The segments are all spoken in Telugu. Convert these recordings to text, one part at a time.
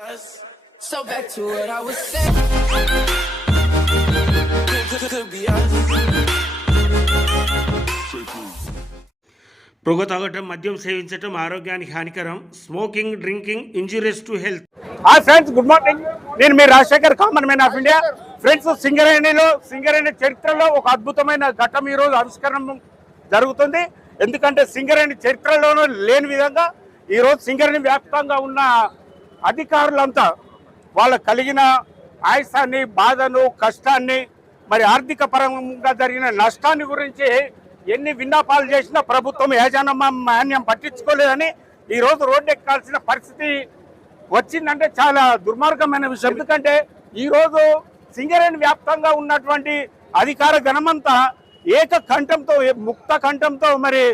So back to what I was saying. Could be us. పొగ తాగటం, మద్యం సేవించటం ఆరోగ్యానికి హానికరం. Smoking, drinking injurious to health. Hi friends, good morning. నేను మీ Rajasekhar, common man of India. Friends, Singareni చరిత్రలో ఒక అద్భుతమైన ఘట్టం ఈరోజు ఆవిష్కరణ జరుగుతుంది. ఎందుకంటే సింగరేణి చరిత్రలోనూ లేని విధంగా ఈరోజు సింగరేణి వ్యాప్తంగా ఉన్న అధికారులంతా వాళ్ళ కలిగిన ఆయాసాన్ని, బాధను, కష్టాన్ని, మరి ఆర్థిక పరంగా జరిగిన నష్టాన్ని గురించి ఎన్ని విన్నపాలు చేసినా ప్రభుత్వం యాజమాన్యం పట్టించుకోలేదని ఈరోజు రోడ్డు ఎక్కాల్సిన పరిస్థితి వచ్చిందంటే చాలా దుర్మార్గమైన విషయం. ఎందుకంటే ఈరోజు సింగరేణి వ్యాప్తంగా ఉన్నటువంటి అధికార గణమంతా ఏకకంఠంతో, ముక్త కంఠంతో మరి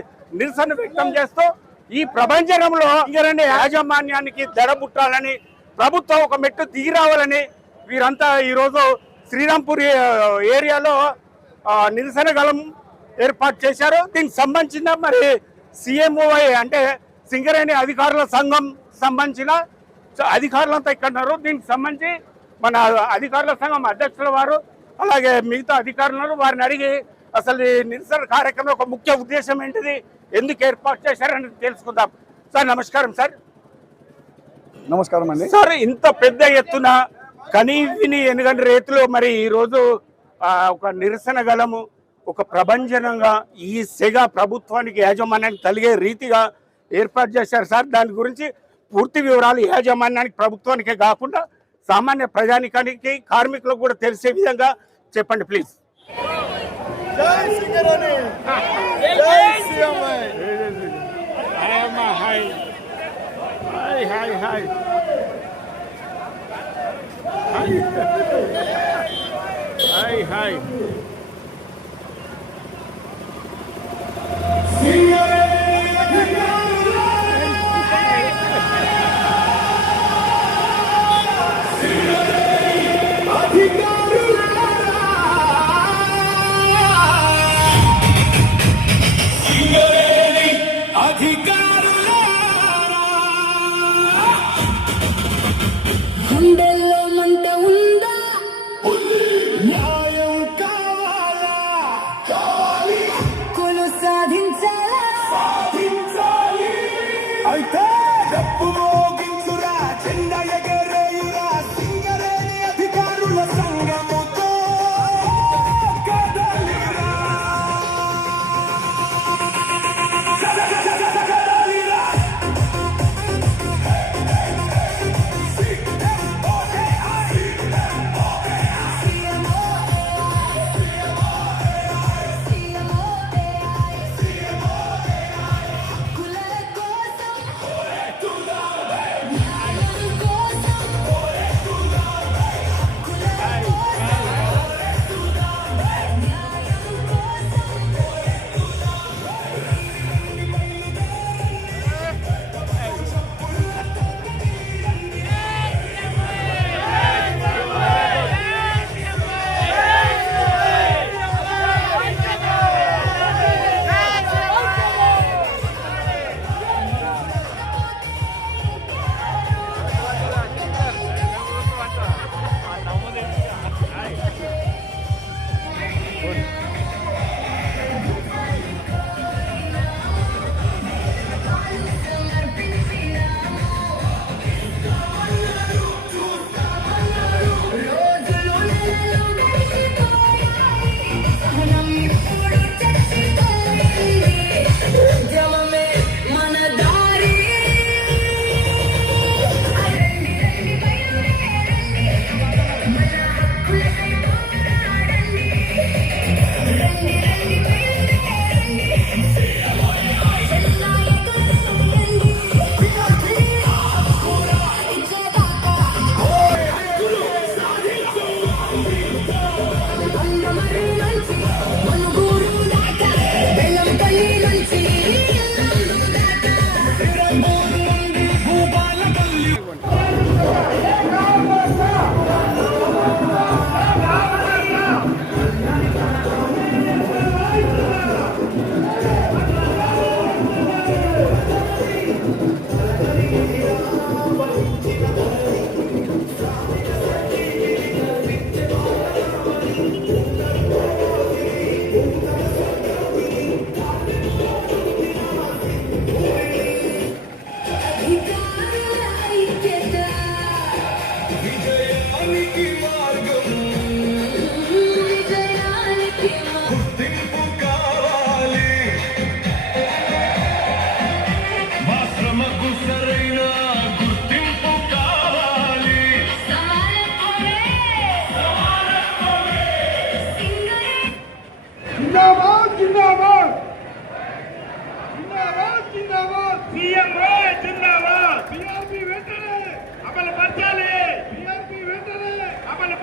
నిరసన వ్యక్తం చేస్తూ ఈ ప్రభంజనంలో సింగరేణి యాజమాన్యానికి దడబుట్టాలని, ప్రభుత్వం ఒక మెట్టు దిగి రావాలని వీరంతా ఈరోజు శ్రీరాంపూర్ ఏరియాలో నిరసన గలం ఏర్పాటు చేశారు. దీనికి సంబంధించిన మరి సిఎంఓఐ అంటే సింగరేణి అధికారుల సంఘం సంబంధించిన అధికారులంతా ఇక్కడ ఉన్నారు. దీనికి సంబంధించి మన అధికారుల సంఘం అధ్యక్షుల వారు అలాగే మిగతా అధికారులను వారిని అడిగి అసలు ఈ నిరసన కార్యక్రమం ఒక ముఖ్య ఉద్దేశం ఏంటిది, ఎందుకు ఏర్పాటు చేశారని తెలుసుకుందాం. సార్ నమస్కారం. సార్ నమస్కారం అండి. సార్, ఇంత పెద్ద ఎత్తున కనీవిని ఎనుగంటి రేతులో మరి ఈరోజు ఒక నిరసన గలము, ఒక ప్రభంజనంగా ఈ సెగ ప్రభుత్వానికి, యాజమాన్యానికి కలిగే రీతిగా ఏర్పాటు చేశారు. సార్, దాని గురించి పూర్తి వివరాలు యాజమాన్యానికి, ప్రభుత్వానికే కాకుండా సామాన్య ప్రజానికానికి, కార్మికులకు కూడా తెలిసే విధంగా చెప్పండి ప్లీజ్. జై సింగరేణి, జై CMI. Hi hi hi hi hi. గుండెల్లో మంట ఉందా, న్యాయం కావాలా,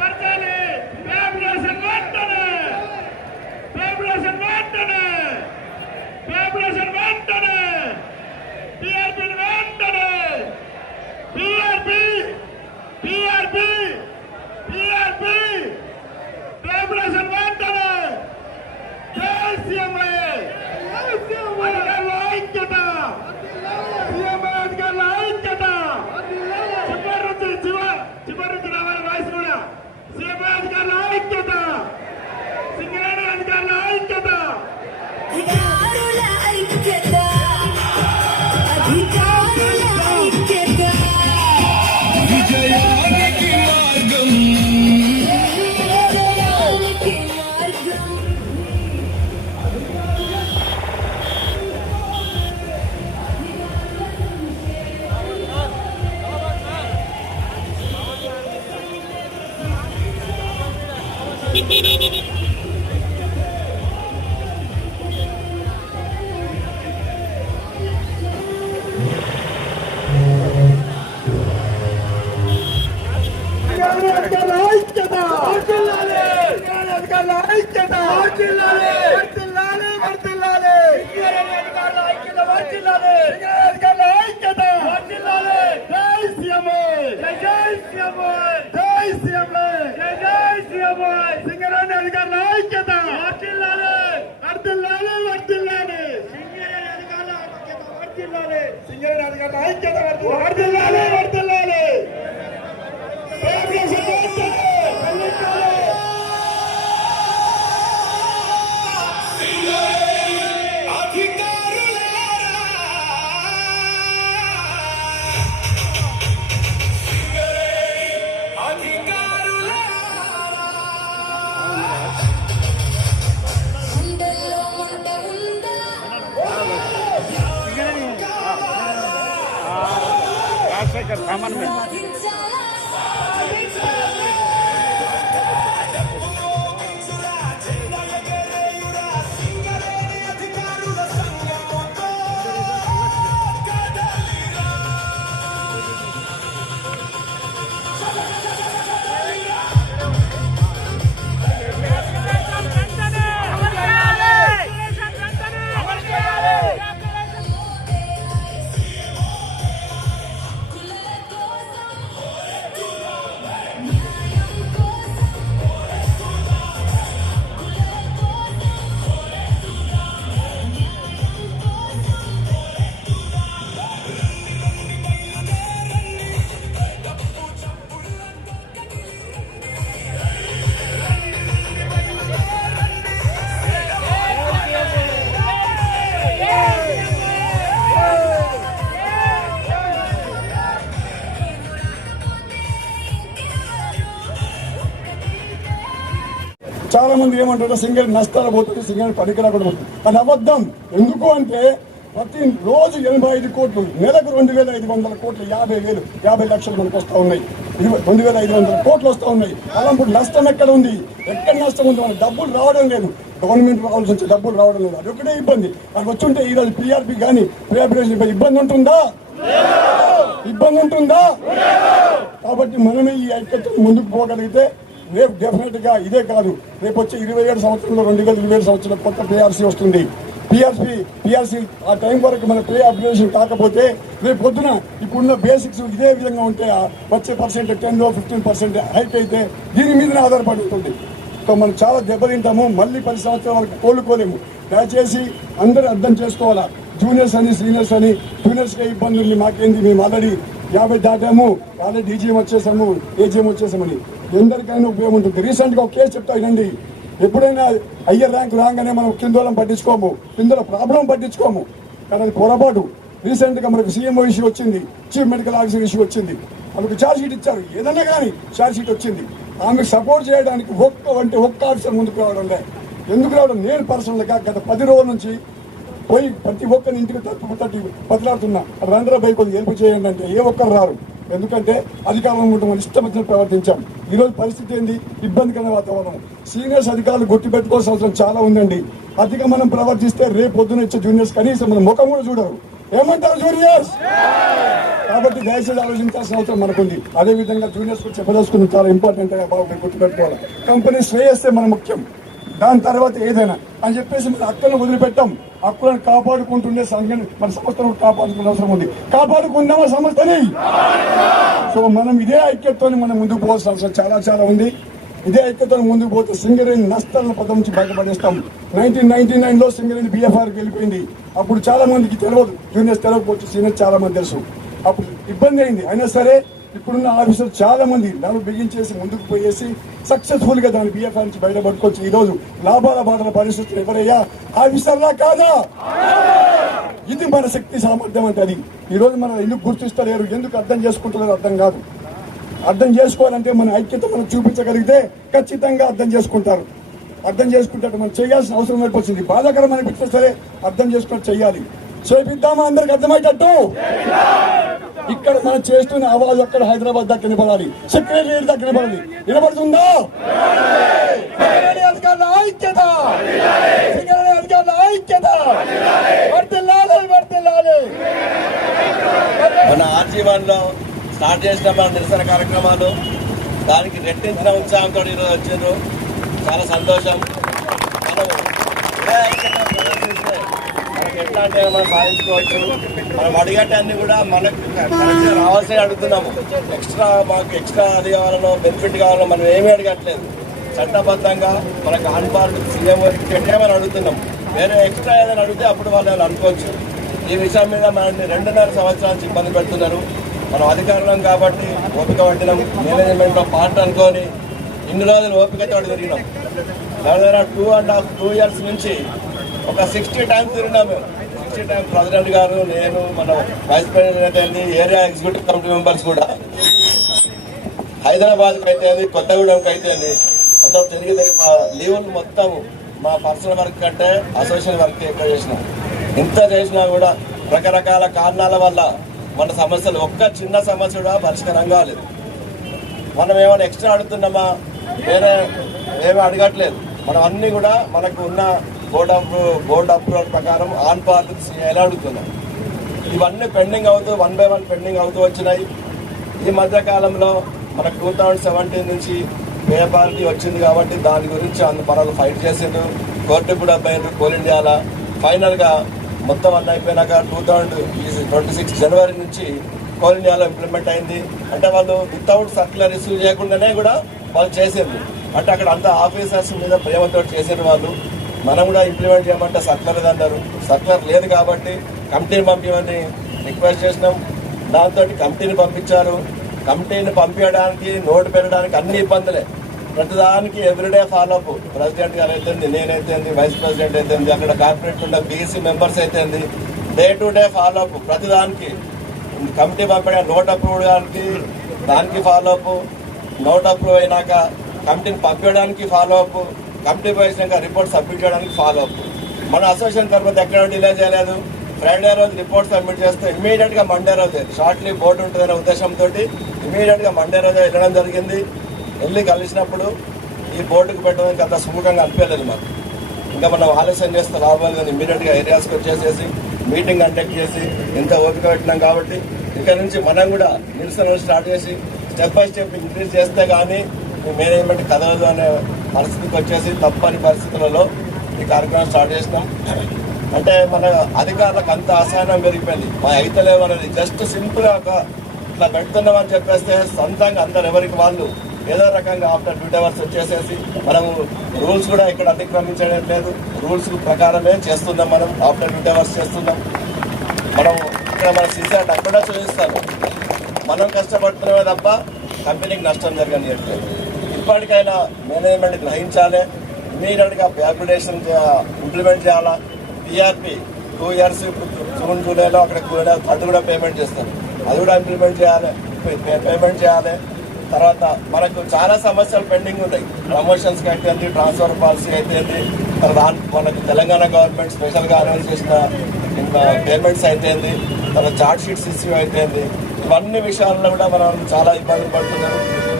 వర్గాలి పాపులేషన్ వెంటనే పాపులేషన్ వెంటనే పాపులేషన్ వెంటనే టీఆర్పీ వెంటనే టీఆర్పీ టీఆర్పీ టీఆర్పీ పాపులేషన్ వెంటనే జై సీఎం అధికారుల ఐక్యత సీఎం అధికారుల ఐక్యత చివరి రావాలి వాయిస్ కూడా సీఎం అధికారుల ఐక్యత సింగరేణి అధికారుల ఐక్యత అధికారుల ఐక్యత అధికారుల ఐక్యత విజయానికి మార్గం విజయానికి మార్గం అధికారుల ఐక్యత అధికారుల ఐక్యత వర్ధిల్లాలి వర్ధిల్లాలి అధికారుల ఐక్యత వర్ధిల్లాలి అధికారుల ఐక్యత వర్ధిల్లాలి జై సీఎం జై సీఎం జై సీఎం జై సీఎం సింగరేణి అధికారుల ఐక్యత వర్ధిల్లాలి వర్ధిల్లాలి వర్ధిల్లాలి సింగరేణి అధికారుల ఐక్యత వర్ధిల్లాలి సింగరేణి అధికారుల ఐక్యత వర్ధిల్లాలి వర్ధిల్లాలి గుండెల్లో మంట ఉందా రాజశేఖర్ కామన్ మ్యాన్ చాలా మంది ఏమంటారు సింగర్ నష్టాలు పోతుంది సింగర్ పనికిరాకుండా పోతుంది అది అబద్ధం. ఎందుకు అంటే ప్రతి రోజు 85 కోట్లు, నెలకు 2,500 కోట్లు, 50 లక్షలు మనకు వస్తూ ఉన్నాయి. 2,500 కోట్లు వస్తూ ఉన్నాయి. అలాంటి నష్టం ఎక్కడ ఉంది? ఎక్కడ నష్టం ఉంది? మనకు డబ్బులు రావడం లేదు. గవర్నమెంట్ రావాల్సి వచ్చే డబ్బులు రావడం లేదు. అది ఒకటే ఇబ్బంది. అది వచ్చుంటే ఈరోజు పీఆర్పీ కానీ ప్రైవేటైజేషన్ ఇబ్బంది ఉంటుందా? ఇబ్బంది ఉంటుందా? కాబట్టి మనమే ఈ ఐక్యతను ముందుకు పోగలిగితే రేపు డెఫినెట్ గా ఇదే కాదు, రేపు వచ్చే 27 సంవత్సరంలో 2027 సంవత్సరంలో కొత్త పిఆర్సీ వస్తుంది. పిఆర్సీ ఆ టైం వరకు మన ప్రీ అప్లికేషన్ కాకపోతే రేపు పొద్దున ఇప్పుడున్న బేసిక్స్ ఇదే విధంగా ఉంటే వచ్చే పర్సెంట్ 10-15% హైక్ అయితే దీని మీదనే ఆధారపడి ఉంటుంది. సో మనం చాలా దెబ్బతింటాము. మళ్ళీ 10 సంవత్సరాల వరకు కోలుకోలేము. దయచేసి అందరూ అర్థం చేసుకోవాలా. జూనియర్స్ అని సీనియర్స్ అని, జూనియర్స్కే ఇబ్బంది ఉంది, మాకేంది, మేము ఆల్రెడీ 50 దాటాము, ఆల్రెడీ డీజీఎం వచ్చేసాము, ఏజీఎం వచ్చేసామని. ఎందరికైనా ఉపయోగం ఉంటుంది. రీసెంట్గా ఒక కేసు చెప్తా వినండి. ఎప్పుడైనా హయ్యర్ ర్యాంక్ రాగానే మనం కిందోళం పట్టించుకోము, కిందల ప్రాబ్లం పట్టించుకోము, కానీ అది పొరపాటు. రీసెంట్గా మనకు సీఎంఓ ఇష్యూ వచ్చింది, చీఫ్ మెడికల్ ఆఫీసర్ ఇష్యూ వచ్చింది, మనకు ఛార్జ్ షీట్ ఇచ్చారు. ఏదన్నా కానీ ఛార్జ్ షీట్ వచ్చింది. ఆమెకు సపోర్ట్ చేయడానికి ఒక్క ఆఫీసర్ ముందుకు రావడం లేదు. ఎందుకు రావడం? నేను పర్సనల్గా గత 10 రోజుల నుంచి పోయి ప్రతి ఒక్కరి ఇంటికి తట్టి బదిలాడుతున్నా, రండ్రా బై కొద్దిగా హెల్ప్ చేయండి అంటే ఏ ఒక్కరు రారు. ఎందుకంటే అధికారంలో ఉంటే మనం ఇష్టం వచ్చినట్టు ప్రవర్తించాం. ఈరోజు పరిస్థితి ఏంది? ఇబ్బందికరమైన వాతావరణం. సీనియర్స్ అధికారులు గుర్తుపెట్టుకోవాల్సిన అవసరం చాలా ఉందండి. అధిక మనం ప్రవర్తిస్తే రేపు పొద్దున ఇచ్చే జూనియర్స్ కనీసం మన ముఖం కూడా చూడరు. ఏమంటారు జూనియర్స్? కాబట్టి దయచేసి ఆలోచించాల్సిన అవసరం మనకుంది. అదేవిధంగా జూనియర్స్ కూడా చెప్పదలుచుకుని చాలా ఇంపార్టెంట్ గా బాబు గుర్తుపెట్టుకోవాలి. కంపెనీ శ్రేయస్సే మన ముఖ్యం, దాని తర్వాత ఏదైనా అని చెప్పేసి మన హక్కులను వదిలిపెట్టాం. హక్కులను కాపాడుకుంటుండే మన సంస్థను కాపాడుకునే అవసరం ఉంది. కాపాడుకుందామా సంస్థని? సో మనం ఇదే ఐక్యతతో మనం ముందుకు పోవాల్సిన అవసరం చాలా చాలా ఉంది. ఇదే ఐక్యతతో ముందుకు పోతే సింగరేణి నష్టాల పదం నుంచి బయటపడేస్తాం. 1999లో సింగరేణి BFRకి వెళ్ళిపోయింది. అప్పుడు చాలా మందికి తెలియదు, జూనియర్స్ తెలియకపోవచ్చు, సీనియర్స్ చాలా మంది తెలుసు. అప్పుడు ఇబ్బంది అయింది. అయినా సరే ఇప్పుడున్న ఆఫీసర్ చాలా మంది నన్ను బిగించేసి ముందుకు పోయేసి సక్సెస్ఫుల్ గా దాని BFR నుంచి బయటపడుకోవచ్చు. ఈ రోజు లాభాల బాధల పరిస్థితులు ఎవరయ్యా? ఆఫీసర్లా కాదా? ఇది మన శక్తి సామర్థ్యం అంటే అది. ఈ రోజు మనం ఎందుకు గుర్తిస్తలేరు, ఎందుకు అర్థం చేసుకుంటున్నారు అర్థం కాదు. అర్థం చేసుకోవాలంటే మన ఐక్యత మనం చూపించగలిగితే ఖచ్చితంగా అర్థం చేసుకుంటారు. అర్థం చేసుకుంటే మనం చేయాల్సిన అవసరం ఏర్పడుతుంది. బాధాకరం అనిపిస్తే సరే అర్థం చేసుకుని చెయ్యాలి. చేపిద్దామా? అందరికి అర్థమయ్యేటట్టు ఇక్కడ మనం చేస్తున్న ఆవాజ్ అక్కడ హైదరాబాద్ దాకా వినపడాలి, సెక్రటరీ దాకా వినపడాలి. వినపడుతుందా? అధికారుల ఐక్యత, అధికారుల ఐక్యత వర్ధిల్లాలి, వర్ధిల్లాలి. మన R1 లో స్టార్ట్ చేసిన మన నిరసన కార్యక్రమాలు దానికి రెట్టించిన ఉత్సాహంతో ఈరోజు వచ్చారు. చాలా సంతోషం. మనకు ఎట్లా అంటే మనం సాధించుకోవచ్చు. మనం అడిగేటాన్ని కూడా మనకు కరెక్ట్గా రావాల్సి అడుగుతున్నాము. మాకు ఎక్స్ట్రా అది కావాలనో బెనిఫిట్ కావాలనో మనం ఏమీ అడగట్లేదు. చట్టబద్ధంగా మనకు ఆన్పార్ట్ సీఎం మనం అడుగుతున్నాం. వేరే ఎక్స్ట్రా ఏదైనా అడిగితే అప్పుడు వాళ్ళు అనుకోవచ్చు. ఈ విషయం మీద మనల్ని 2.5 సంవత్సరాల నుంచి ఇబ్బంది పెడుతున్నారు. మనం అధికారులం కాబట్టి ఓపిక పట్టినాం. మేనేజ్మెంట్లో పార్ట్ అనుకొని ఇన్ని రోజులు ఓపికతో తిరిగినాం. దగ్గర 2.5 years నుంచి ఒక 60 times తిరిగినాం మేము. 60 times ప్రెసిడెంట్ గారు, నేను, మన వైస్ ప్రెసిడెంట్ అయింది, ఏరియా ఎగ్జిక్యూటివ్ కమిటీ మెంబర్స్ కూడా హైదరాబాద్కి అయితే కొత్తగూడెంకి అయితే మొత్తం తిరిగి మా లీవులు మొత్తం మా పర్సనల్ వర్క్ కంటే అసోసియేషన్ వర్క్ ఎక్కువ చేసినాం. ఇంత చేసినా కూడా రకరకాల కారణాల వల్ల మన సమస్యలు ఒక్క చిన్న సమస్య కూడా పరిష్కారం కాలేదు. మనం ఏమైనా ఎక్స్ట్రా అడుగుతున్నామా? వేరే ఏమీ అడగట్లేదు. మనం అన్నీ కూడా మనకు ఉన్న బోర్డ్ అప్రూవల్ ప్రకారం ఆన్ పార్క్ ఎలా అడుగుతున్నాం. ఇవన్నీ పెండింగ్ అవుతూ 1 by 1 పెండింగ్ అవుతూ వచ్చినాయి. ఈ మధ్యకాలంలో మనకు 2017 నుంచి పేపర్కి వచ్చింది కాబట్టి దాని గురించి మనల్ని ఫైట్ చేసిండ్రు. కోర్టుకు కూడా పోయిండ్రు కోల్ ఇండియాలో. ఫైనల్గా మొత్తం అన్నీ అయిపోయినాక 2026 జనవరి నుంచి కోల్ ఇండియాలో ఇంప్లిమెంట్ అయింది. అంటే వాళ్ళు వితౌట్ సర్క్యులర్ ఇష్యూ చేయకుండానే కూడా వాళ్ళు చేసిండ్రు. అంటే అక్కడ అంతా ఆఫీసర్స్ మీద ప్రేమతో చేసిండ్రు వాళ్ళు. మనం కూడా ఇంప్లిమెంట్ చేయమంటే సర్క్యులర్ అన్నారు. సర్క్యులర్ లేదు కాబట్టి కమిటీని పంపించమని రిక్వెస్ట్ చేసినాం. దాంతో కమిటీని పంపించారు. కమిటీని పంపించడానికి నోటు పెట్టడానికి అన్ని ఇబ్బందులే. ప్రతిదానికి ఎవ్రీడే ఫాలోఅప్. ప్రెసిడెంట్ గారు అయితే, నేనైతే, వైస్ ప్రెసిడెంట్ అయితే, అక్కడ కార్పొరేట్ ఉన్న BC మెంబర్స్ అయితే డే టు డే ఫాలోఅప్. ప్రతిదానికి కమిటీ పంపడానికి నోట్ అప్రూవ్ గారికి దానికి ఫాలోఅప్. నోట్ అప్రూవ్ అయినాక కమిటీని పంపించడానికి ఫాలోఅప్. కమిటీ వేసినాక రిపోర్ట్ సబ్మిట్ చేయడానికి ఫాలోఅప్. మన అసోసియేషన్ తరఫున ఎక్కడ డిలే చేయలేదు. ఫ్రైడే రోజు రిపోర్ట్ సబ్మిట్ చేస్తే ఇమీడియట్గా మండే రోజే షార్ట్లీ బోర్డు ఉంటుందనే ఉద్దేశంతో ఇమీడియట్గా మండే రోజే వెళ్ళడం జరిగింది. వెళ్ళి కలిసినప్పుడు ఈ బోర్డుకు పెట్టడానికి అంత సుముఖంగా అనిపించలేదు మాకు. ఇంకా మనం ఆలస్యం చేస్తే లాభం కానీ ఇమీడియట్గా ఏరియాస్కి వచ్చేసేసి మీటింగ్ కండక్ట్ చేసి ఇంత ఓపిక పెట్టినాం కాబట్టి ఇక్కడ నుంచి మనం కూడా నిరసనలు స్టార్ట్ చేసి స్టెప్ బై స్టెప్ ఇంక్రీజ్ చేస్తే కానీ మేనేజ్మెంట్ కదలదు అనే పరిస్థితికి వచ్చేసి తప్పని పరిస్థితులలో ఈ కార్యక్రమం స్టార్ట్ చేసినాం. అంటే మన అధికారులకు అంత అసహనం పెరిగిపోయింది. మా అయితలేవు అనేది జస్ట్ సింపుల్గా ఇట్లా పెడుతున్నామని చెప్పేస్తే సొంతంగా అందరు ఎవరికి వాళ్ళు ఏదో రకంగా ఆఫ్టర్ 2 hours వచ్చేసేసి మనము రూల్స్ కూడా ఇక్కడ అతిక్రమించడం లేదు. రూల్స్ ప్రకారమే చేస్తున్నాం. మనం ఆఫ్టర్ 2 hours చేస్తున్నాం. మనం ఇక్కడ మన సీసీఆర్ అక్కడ చూపిస్తాను. మనం కష్టపడుతున్నామే తప్ప కంపెనీకి నష్టం జరగనియట్లేదు. ఇప్పటికైనా మేనేజ్మెంట్ గ్రహించాలి. ఇమీడియట్గా ఫ్యాబ్రికేషన్ ఇంప్లిమెంట్ చేయాలా. PRP 2 years జూన్ జూలైలో అక్కడ అది కూడా పేమెంట్ చేస్తారు. అది కూడా ఇంప్లిమెంట్ చేయాలి, పేమెంట్ చేయాలి. తర్వాత మనకు చాలా సమస్యలు పెండింగ్ ఉన్నాయి. ప్రమోషన్స్కి అయితే, ట్రాన్స్ఫర్ పాలసీ అయితే, తర్వాత మనకు తెలంగాణ గవర్నమెంట్ స్పెషల్గా అనౌన్స్ చేసిన పేమెంట్స్ అయితే, తర్వాత చార్ట్ షీట్స్ ఇష్యూ అయితే, ఇవన్నీ విషయాల్లో కూడా మనం చాలా ఇబ్బందులు పడుతున్నాం.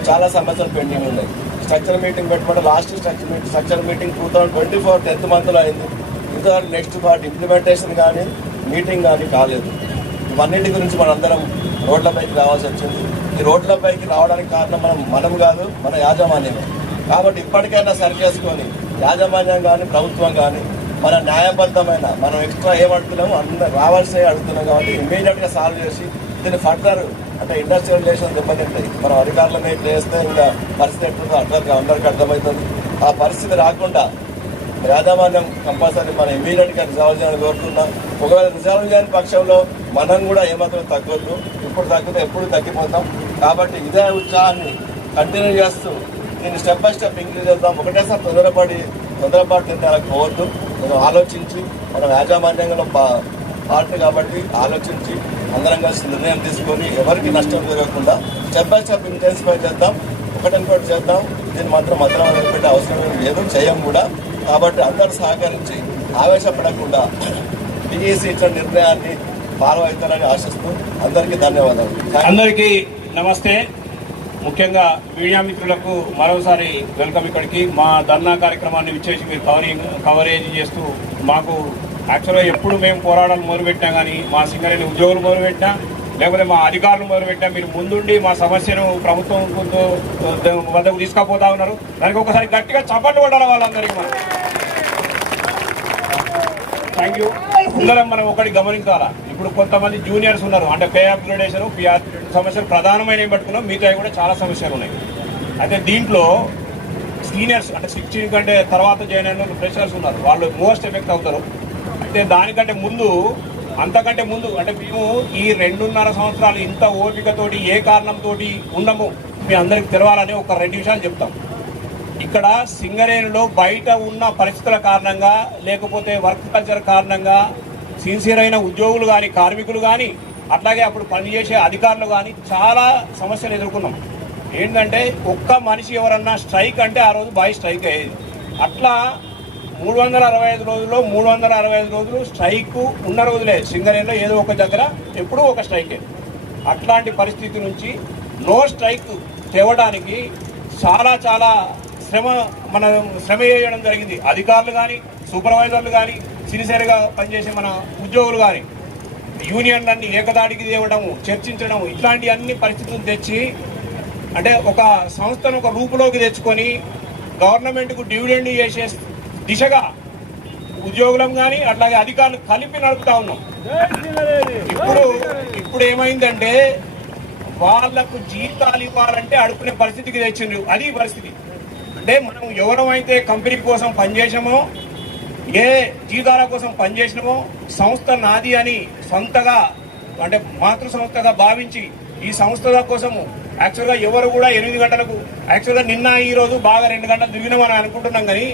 చాలా సమస్యలు పెండింగ్ ఉన్నాయి. స్ట్రక్చర్ మీటింగ్ పెట్టుకుంటే లాస్ట్ స్ట్రక్చర్ మీటింగ్ 2024 10th monthలో అయింది. ఇంతవరకు నెక్స్ట్ పార్ట్ ఇంప్లిమెంటేషన్ కానీ మీటింగ్ కానీ కాలేదు. ఇవన్నిటి గురించి మనందరం రోడ్లపైకి రావాల్సి వచ్చింది. ఈ రోడ్లపైకి రావడానికి కారణం మనం కాదు, మన యాజమాన్యమే. కాబట్టి ఇప్పటికైనా సరి చేసుకొని యాజమాన్యం కానీ ప్రభుత్వం కానీ మన న్యాయబద్ధమైన మనం ఎక్స్ట్రా ఏమడుతున్నామో అందరూ రావాల్సినవి అడుగుతున్నాం. కాబట్టి ఇమ్మీడియట్గా సాల్వ్ చేసి దీన్ని ఫర్దర్ అంటే ఇండస్ట్రియల్ రిలేషన్ దెబ్బతింటాయి. మనం అధికారులను చేస్తే ఇంకా పరిస్థితి ఎట్లుందో అందరికీ అర్థమవుతుంది. ఆ పరిస్థితి రాకుండా యాజమాన్యం కంపల్సరీ మనం ఇమ్మీడియట్గా రిజాల్వ్ చేయాలని కోరుతున్నాం. ఒకవేళ రిజాల్వ్ చేయని పక్షంలో మనం కూడా ఏమాత్రం తగ్గొద్దు. ఇప్పుడు తగ్గితే ఎప్పుడు తగ్గిపోతాం. కాబట్టి ఇదే ఉత్సాహాన్ని కంటిన్యూ చేస్తూ దీన్ని స్టెప్ బై స్టెప్ ఇంక్రీజ్ చేద్దాం. ఒకటేసారి తొందరపాటు నిర్ణయాలకు పోవద్దు. మనం ఆలోచించి మనం యాజమాన్యంలో పార్టీ కాబట్టి ఆలోచించి అందరం కలిసి నిర్ణయం తీసుకొని ఎవరికి నష్టం జరగకుండా స్టెప్ బై స్టెప్ ఇంటెన్సిఫై చేద్దాం. ఒకటి చేద్దాం. దీన్ని మాత్రం మధ్యలో పెట్టే అవసరం లేదు, చేయం కూడా. కాబట్టి అందరూ సహకరించి ఆవేశపడకుండా టీఈసీ ఇచ్చిన నిర్ణయాన్ని ఫాలో అవుతారని ఆశిస్తూ అందరికీ ధన్యవాదాలు. అందరికీ నమస్తే. ముఖ్యంగా మీడియా మిత్రులకు మరోసారి వెల్కమ్. ఇక్కడికి మా ధర్నా కార్యక్రమాన్ని విచ్చేసి మీరు కవరేజ్ చేస్తూ మాకు యాక్చువల్గా ఎప్పుడు మేము పోరాటాలు మొదలుపెట్టినా కానీ మా సింగరేణి ఉద్యోగులు మొదలుపెట్టినా లేకపోతే మా అధికారులు మొదలుపెట్టినా మీరు ముందుండి మా సమస్యను ప్రభుత్వం వద్దకు తీసుకుపోతా ఉన్నారు. దానికి ఒకసారి గట్టిగా చప్పట్లు కొట్టాలి వాళ్ళందరికీ. మనం థ్యాంక్ యూ. అందరం మనం ఒకటి గమనించాలా. ఇప్పుడు కొంతమంది జూనియర్స్ ఉన్నారు, అంటే పే అప్గ్రేడేషన్ పిఆర్ సమస్యలు ప్రధానమైన ఏం పట్టుకున్నాం, మిగతా కూడా చాలా సమస్యలు ఉన్నాయి. అయితే దీంట్లో సీనియర్స్ అంటే 16 కంటే తర్వాత జాయిన్ అయిన ఫ్రెషర్స్ ఉన్నారు, వాళ్ళు మోస్ట్ ఎఫెక్ట్ అవుతారు. అయితే దానికంటే ముందు అంతకంటే ముందు అంటే మేము ఈ 2.5 సంవత్సరాలు ఇంత ఓపికతోటి ఏ కారణంతో ఉన్నాము మీ అందరికి తెలవాలని ఒక 2 విషయాలు చెప్తాం. ఇక్కడ సింగరేణిలో బయట ఉన్న పరిస్థితుల కారణంగా లేకపోతే వర్క్ కల్చర్ కారణంగా సిన్సియర్ అయిన ఉద్యోగులు కానీ కార్మికులు కానీ అట్లాగే అప్పుడు పనిచేసే అధికారులు కానీ చాలా సమస్యలు ఎదుర్కొన్నాం. ఏంటంటే ఒక్క మనిషి ఎవరన్నా స్ట్రైక్ అంటే ఆ రోజు బాయ్ స్ట్రైక్ అయ్యేది. అట్లా 365 రోజుల్లో 365 రోజులు స్ట్రైక్ ఉన్న రోజులే సింగరేణిలో ఏదో ఒక దగ్గర ఎప్పుడూ ఒక స్ట్రైకే. అట్లాంటి పరిస్థితి నుంచి నో స్ట్రైక్ తేవడానికి చాలా శ్రమ చేయడం జరిగింది. అధికారులు కానీ సూపర్వైజర్లు కానీ సిన్సియర్గా పనిచేసే మన ఉద్యోగులు కానీ యూనియన్లన్నీ ఏకదాడికి తేవడము, చర్చించడం, ఇట్లాంటి అన్ని పరిస్థితులు తెచ్చి అంటే ఒక సంస్థను ఒక రూపులోకి తెచ్చుకొని గవర్నమెంట్కు డివిడెండ్ చేసే దిశగా ఉద్యోగులం కానీ అట్లాగే అధికారులు కలిపి నడుపుతా ఉన్నాం. ఇప్పుడు ఏమైందంటే వాళ్లకు జీతాలు ఇవ్వాలంటే అడుపునే పరిస్థితికి తెచ్చిండ్రు. అది పరిస్థితి. అంటే మనం ఎవరైతే కంపెనీ కోసం పనిచేసామో, ఏ జీతాల కోసం పనిచేసినామో, సంస్థ నాది అని సొంతగా అంటే మాతృ సంస్థగా భావించి ఈ సంస్థల కోసము యాక్చువల్గా ఎవరు కూడా 8 గంటలకు యాక్చువల్గా నిన్న ఈ రోజు బాగా 2 గంటలు తిరిగినామని అనుకుంటున్నాం. కానీ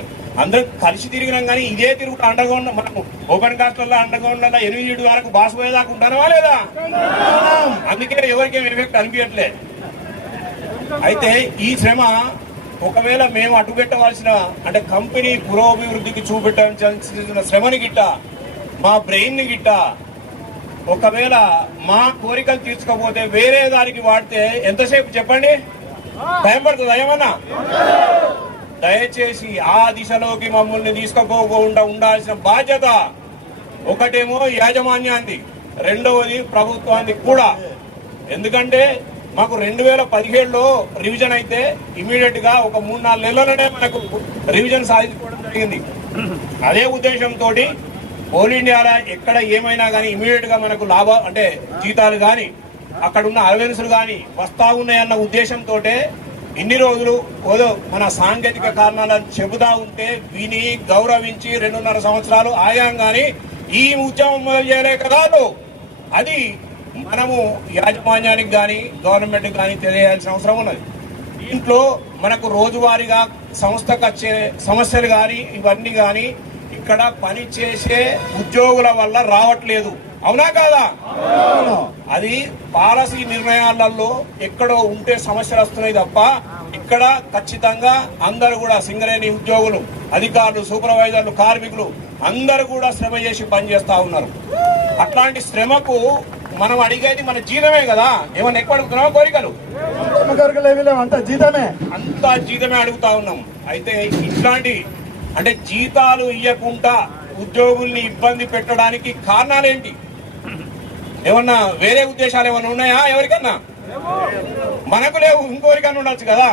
అందరూ కలిసి తిరిగినాం. కానీ ఇదే తిరుగుతూ అండగా ఉన్నాం. మనము ఓపెన్ కాస్ట్లలో అండగా ఉండాలా 8 వరకు బాస్ పోయేదాకా ఉంటారా లేదా? అందుకే ఎవరికేం ఎఫెక్ట్ అనిపించట్లేదు. అయితే ఈ శ్రమ ఒకవేళ మేము అడ్డుపెట్టవలసిన అంటే కంపెనీ పురోభివృద్ధికి చూపెట్టాల్సిన శ్రమని గిట్ట మా బ్రెయిన్ని గిట్ట ఒకవేళ మా కోరికలు తీర్చుకోకపోతే వేరే దానికి వాడితే ఎంతసేపు చెప్పండి, టైం పడుతుంది ఏమన్నా? దయచేసి ఆ దిశలోకి మమ్మల్ని తీసుకోకుండా ఉండాల్సిన బాధ్యత ఒకటేమో యాజమాన్యాన్ని, రెండవది ప్రభుత్వాన్ని కూడా. ఎందుకంటే మాకు 2017లో రివిజన్ అయితే ఇమీడియట్ గా ఒక 3-4 నెలలోనే మనకు రివిజన్ సాధించుకోవడం జరిగింది. అదే ఉద్దేశంతో ఆల్ ఇండియాలో ఎక్కడ ఏమైనా కానీ ఇమీడియట్ గా మనకు లాభం అంటే జీతాలు కానీ అక్కడ ఉన్న అలవెన్సులు కానీ వస్తా ఉన్నాయన్న ఉద్దేశంతో ఇన్ని రోజులు ఏదో మన సాంకేతిక కారణాలను చెబుతా ఉంటే విని గౌరవించి 2.5 సంవత్సరాలు ఆగాం. కానీ ఈ ఉద్యమం మొదలు చేయలేక కాదు, అది మనము యాజమాన్యానికి కానీ గవర్నమెంట్కి కానీ తెలియాల్సిన అవసరం ఉన్నది. దీంట్లో మనకు రోజువారీగా సంస్థకు వచ్చే సమస్యలు కానీ ఇవన్నీ కానీ ఇక్కడ పనిచేసే ఉద్యోగుల వల్ల రావట్లేదు. అవునా కాదా? అది పాలసీ నిర్ణయాలలో ఎక్కడో ఉంటే సమస్యలు వస్తున్నాయి తప్ప ఇక్కడ ఖచ్చితంగా అందరూ కూడా సింగరేణి ఉద్యోగులు, అధికారులు, సూపర్వైజర్లు, కార్మికులు అందరూ కూడా శ్రమ చేసి పనిచేస్తా ఉన్నారు. అట్లాంటి శ్రమకు మనం అడిగేది మన జీతమే కదా. ఏమన్నా ఎక్కువ అడుగుతున్నామా? కోరికలు అంతా జీతమే అడుగుతా ఉన్నాం. అయితే ఇట్లాంటి అంటే జీతాలు ఇవ్వకుండా ఉద్యోగుల్ని ఇబ్బంది పెట్టడానికి కారణాలేంటి? ఏమన్నా వేరే ఉద్దేశాలు ఏమన్నా ఉన్నాయా ఎవరికన్నా? మనకు లేవు, ఇంకోరికన్నా ఉండొచ్చు కదా.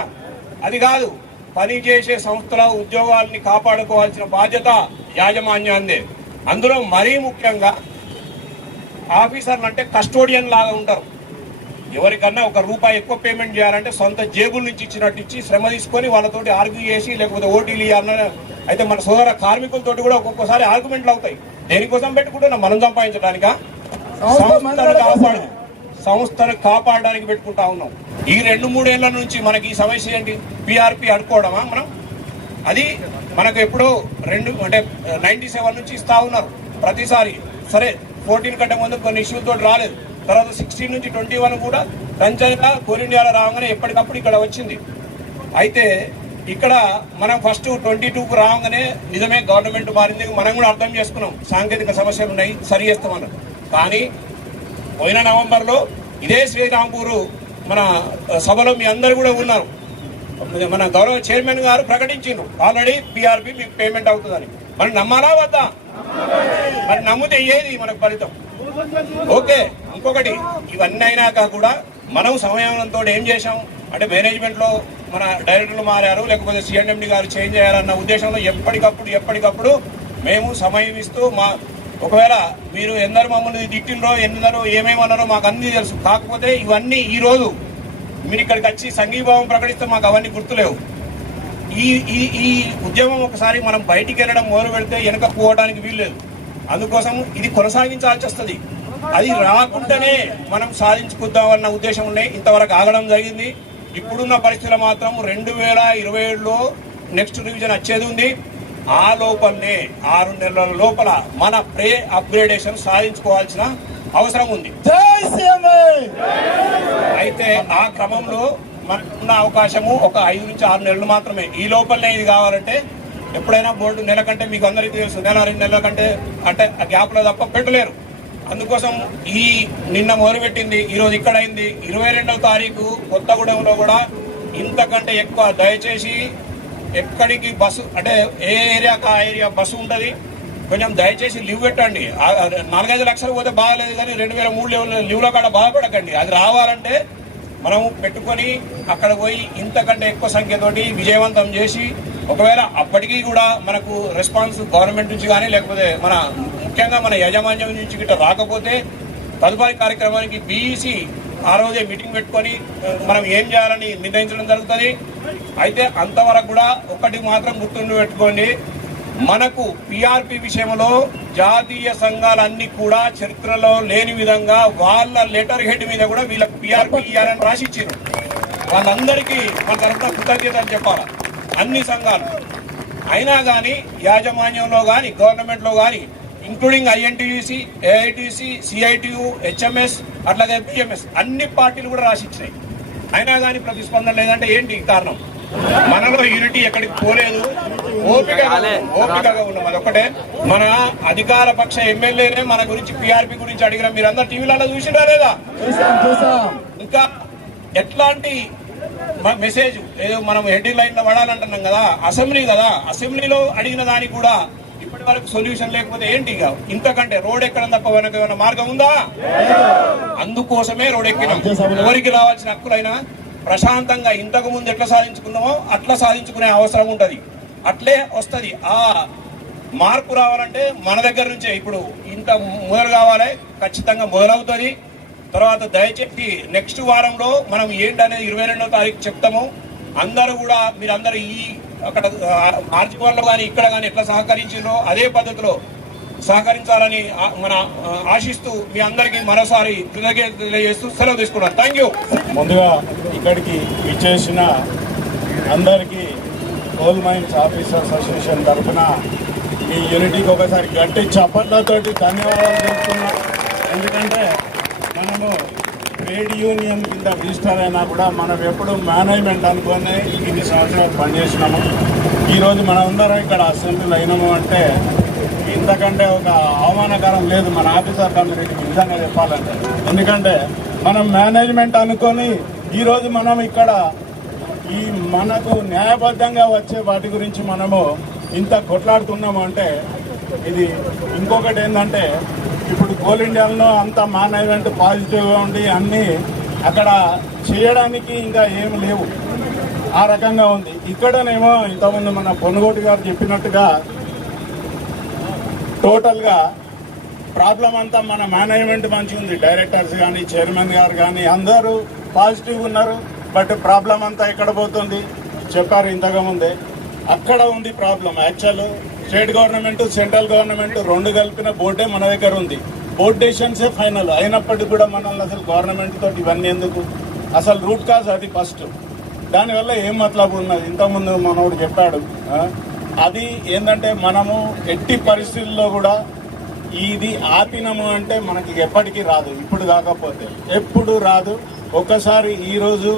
అది కాదు, పనిచేసే సంస్థల ఉద్యోగాల్ని కాపాడుకోవాల్సిన బాధ్యత యాజమాన్యాన్నే. అందులో మరీ ముఖ్యంగా ఆఫీసర్లు అంటే కస్టోడియన్ లాగా ఉంటారు. ఎవరికన్నా ఒక రూపాయి ఎక్కువ పేమెంట్ చేయాలంటే సొంత జేబుల నుంచి ఇచ్చినట్టు ఇచ్చి శ్రమ తీసుకొని వాళ్ళతోటి ఆర్గ్యూ చేసి లేకపోతే ఓటీలు ఇవ్వాలన్న. అయితే మన సోదర కార్మికులతోటి కూడా ఒక్కొక్కసారి ఆర్గ్యుమెంట్లు అవుతాయి. దేనికోసం పెట్టుకుంటున్నాం? మనం సంపాదించడానికా? సంస్థను కాపాడడానికి పెట్టుకుంటా ఉన్నాం. ఈ 2-3 ఏళ్ల నుంచి మనకి ఈ సమస్య ఏంటి? పిఆర్పి అడుకోవడమా మనం? అది మనకు ఎప్పుడో 97 నుంచి ఇస్తా ఉన్నారు ప్రతిసారి. సరే 14 కంటే ముందు కొన్ని ఇష్యూలతో రాలేదు. తర్వాత 16 నుంచి 21 కూడా టంచన్గా కోల్ ఇండియాలో రాగానే ఎప్పటికప్పుడు ఇక్కడ వచ్చింది. అయితే ఇక్కడ మనం ఫస్ట్ 22కు రాగానే నిజమే గవర్నమెంట్ మారింది, మనం కూడా అర్థం చేసుకున్నాం, సాంకేతిక సమస్యలు ఉన్నాయి, సరి చేస్తామన్నారు. కానీ పోయిన నవంబర్లో ఇదే శ్రీరాంపూరు మన సభలో మీ అందరు కూడా ఉన్నారు. మన గౌరవ చైర్మన్ గారు ప్రకటించారు ఆల్రెడీ పిఆర్పి మీకు పేమెంట్ అవుతుందని. మరి నమ్మాలా వద్దా? మరి నమ్మితే ఏది మనకు ఫలితం? ఓకే, ఇంకొకటి, ఇవన్నీ అయినాక కూడా మనం సమయంతో ఏం చేశాం అంటే మేనేజ్మెంట్లో మన డైరెక్టర్లు మారారు, లేకపోతే సిఎండి గారు చేంజ్ చేయాలన్న ఉద్దేశంలో ఎప్పటికప్పుడు మేము సమయం ఇస్తూ ఒకవేళ మీరు ఎందరు మమ్మల్ని తిట్టినరో ఎందరో ఏమేమన్నారో మాకు అన్నీ తెలుసు. కాకపోతే ఇవన్నీ ఈరోజు మీరు ఇక్కడికి వచ్చి సంఘీభావం ప్రకటిస్తే మాకు అవన్నీ గుర్తులేవు. ఈ ఉద్యమం ఒకసారి మనం బయటికి వెళ్ళడం మొదలు పెడితే వెనక పోవడానికి వీల్లేదు. అందుకోసం ఇది కొనసాగించాల్సి వస్తుంది. అది రాకుండానే మనం సాధించుకుందామన్న ఉద్దేశం ఉన్నాయి. ఇంతవరకు ఆగడం జరిగింది. ఇప్పుడున్న పరిస్థితులు మాత్రం 2027లో నెక్స్ట్ రివిజన్ వచ్చేది ఉంది. ఆ లోపలనే 6 నెలల లోపల మన ప్రే అప్గ్రేడేషన్ సాధించుకోవాల్సిన అవసరం ఉంది. అయితే ఆ క్రమంలో మనకున్న అవకాశము ఒక 5 నుంచి 6 నెలలు మాత్రమే. ఈ లోపలనే ఇది కావాలంటే ఎప్పుడైనా బోర్డు నెల కంటే మీకు అందరికీ తెలుసు, 1-2 నెలల కంటే అంటే ఆ గ్యాప్లో తప్ప పెట్టలేరు. అందుకోసం ఈ నిన్న మొదలుపెట్టింది, ఈరోజు ఇక్కడ అయింది. 22వ తారీఖు కొత్తగూడెంలో కూడా ఇంతకంటే ఎక్కువ దయచేసి ఎక్కడికి బస్సు అంటే ఏ ఏరియాకి ఆ ఏరియా బస్సు ఉంటుంది, కొంచెం దయచేసి లీవ్ పెట్టండి. 4-5 లక్షలు పోతే బాగాలేదు, కానీ 2003 లీవ్లో కాడ బాధపడకండి. అది రావాలంటే మనం పెట్టుకొని అక్కడ పోయి ఇంతకంటే ఎక్కువ సంఖ్యతోటి విజయవంతం చేసి, ఒకవేళ అప్పటికీ కూడా మనకు రెస్పాన్స్ గవర్నమెంట్ నుంచి కానీ లేకపోతే మన ముఖ్యంగా మన యాజమాన్యం నుంచి గిట్ట రాకపోతే తదుపరి కార్యక్రమానికి బీఈసీ ఆ రోజే మీటింగ్ పెట్టుకొని మనం ఏం చేయాలని నిర్ణయించడం జరుగుతుంది. అయితే అంతవరకు కూడా ఒకటి మాత్రం గుర్తుండి పెట్టుకోండి, మనకు పిఆర్పి విషయంలో జాతీయ సంఘాలన్నీ కూడా చరిత్రలో లేని విధంగా వాళ్ళ లెటర్ హెడ్ మీద కూడా వీళ్ళకి పిఆర్పి ఇవ్వాలని రాసిచ్చారు. వాళ్ళందరికీ మన తరఫున కృతజ్ఞతలు చెప్పాలి అన్ని సంఘాలు. అయినా కానీ యాజమాన్యంలో కానీ గవర్నమెంట్లో కానీ including INTUC, AITC, CITU, HMS అట్లాగే బిఎంఎస్ అన్ని పార్టీలు కూడా రాసిచ్చినాయి. అయినా కానీ ప్రతిస్పందన లేదంటే ఏంటి కారణం? మనలో యూనిటీ ఎక్కడికి పోలేదు, ఓపికగా ఉన్నాం. అదొక్కటే. మన అధికార పక్ష ఎమ్మెల్యేనే మన గురించి పిఆర్పి గురించి అడిగిన మీరందరూ టీవీలలో చూసినా లేదా? ఇంకా ఎట్లాంటి మెసేజ్ ఏదో మనం హెడ్ లైన్ లో పడాలంటున్నాం కదా, అసెంబ్లీ కదా, అసెంబ్లీలో అడిగిన దానికి కూడా ఇప్పటి వరకు సొల్యూషన్ లేకపోతే ఏంటి? ఇంతకంటే రోడ్ ఎక్కడం తప్ప వెనక ఏమైనా మార్గం ఉందా? అందుకోసమే రోడ్ ఎక్కినాం. ఎవరికి రావాల్సిన హక్కులైనా ప్రశాంతంగా ఇంతకు ముందు ఎట్లా సాధించుకున్నామో అట్లా సాధించుకునే అవసరం ఉంటుంది. అట్లే వస్తుంది. ఆ మార్పు రావాలంటే మన దగ్గర నుంచే ఇప్పుడు ఇంత మొదలు కావాలి, ఖచ్చితంగా మొదలవుతుంది. తర్వాత దయచేసి నెక్స్ట్ వారంలో మనం ఏంటనేది 22వ తారీఖు చెప్తాము. అందరూ కూడా మీరందరూ ఈ అక్కడ మార్చి 1లో కానీ ఇక్కడ కానీ ఎట్లా సహకరించారో అదే పద్ధతిలో సహకరించాలని మన ఆశిస్తూ మీ అందరికీ మరోసారి కృతజ్ఞత తెలియజేస్తూ సెలవు తీసుకున్నాను. Thank you. ముందుగా ఇక్కడికి ఇచ్చేసిన అందరికీ కోల్ మైన్స్ ఆఫీసర్స్ అసోసియేషన్ తరఫున మీ యూనిటీకి ఒకసారి గట్టి చప్పట్లతోటి ధన్యవాదాలు చెప్తున్నాం. ఎందుకంటే మనము ట్రేడ్ యూనియన్ కింద రిజిస్టర్ అయినా కూడా మనం ఎప్పుడు మేనేజ్మెంట్ అనుకునే ఇన్ని సంవత్సరాలు పనిచేసినాము. ఈరోజు మనం అందరం ఇక్కడ అసెంబ్లీలో అయినాము అంటే ఇంతకంటే ఒక అవమానకరం లేదు మన ఆఫీసర్ కమ్యూనిటీకి నిజంగా చెప్పాలంటే. ఎందుకంటే మనం మేనేజ్మెంట్ అనుకొని ఈరోజు మనం ఇక్కడ ఈ మనకు న్యాయబద్ధంగా వచ్చే వాటి గురించి మనము ఇంత కొట్లాడుతున్నాము అంటే ఇది ఇంకొకటి ఏంటంటే ఇప్పుడు కోల్ ఇండియాలో అంతా మేనేజ్మెంట్ పాజిటివ్గా ఉండి అన్నీ అక్కడ చేయడానికి ఇంకా ఏం లేవు, ఆ రకంగా ఉంది. ఇక్కడనేమో ఇంతకుముందు మన పొన్నుగోటి గారు చెప్పినట్టుగా టోటల్గా ప్రాబ్లం అంతా మన మేనేజ్మెంట్ మంచిగా ఉంది. డైరెక్టర్స్ కానీ చైర్మన్ గారు కానీ అందరూ పాజిటివ్ ఉన్నారు. బట్ ప్రాబ్లం అంతా ఎక్కడ పోతుంది చెప్పారు ఇంతకుముందే, అక్కడ ఉంది problem. Actual state government central government రెండు కలిపిన బోర్డే మన దగ్గర ఉంది. బోర్డ్ డెసిషన్సే ఫైనల్ అయినప్పటికీ కూడా మనల్ని అసలు గవర్నమెంట్ తోటి ఇవన్నీ ఎందుకు? అసలు రూట్ కాజ్ అది ఫస్ట్. దానివల్ల ఏం మతలబు ఉన్నది? ఇంతకుముందు మనోడు చెప్పాడు. అది ఏంటంటే మనము ఎట్టి పరిస్థితుల్లో కూడా ఇది ఆపినము అంటే మనకి ఎప్పటికీ రాదు, ఇప్పుడు కాకపోతే ఎప్పుడు రాదు. ఒక్కసారి ఈరోజు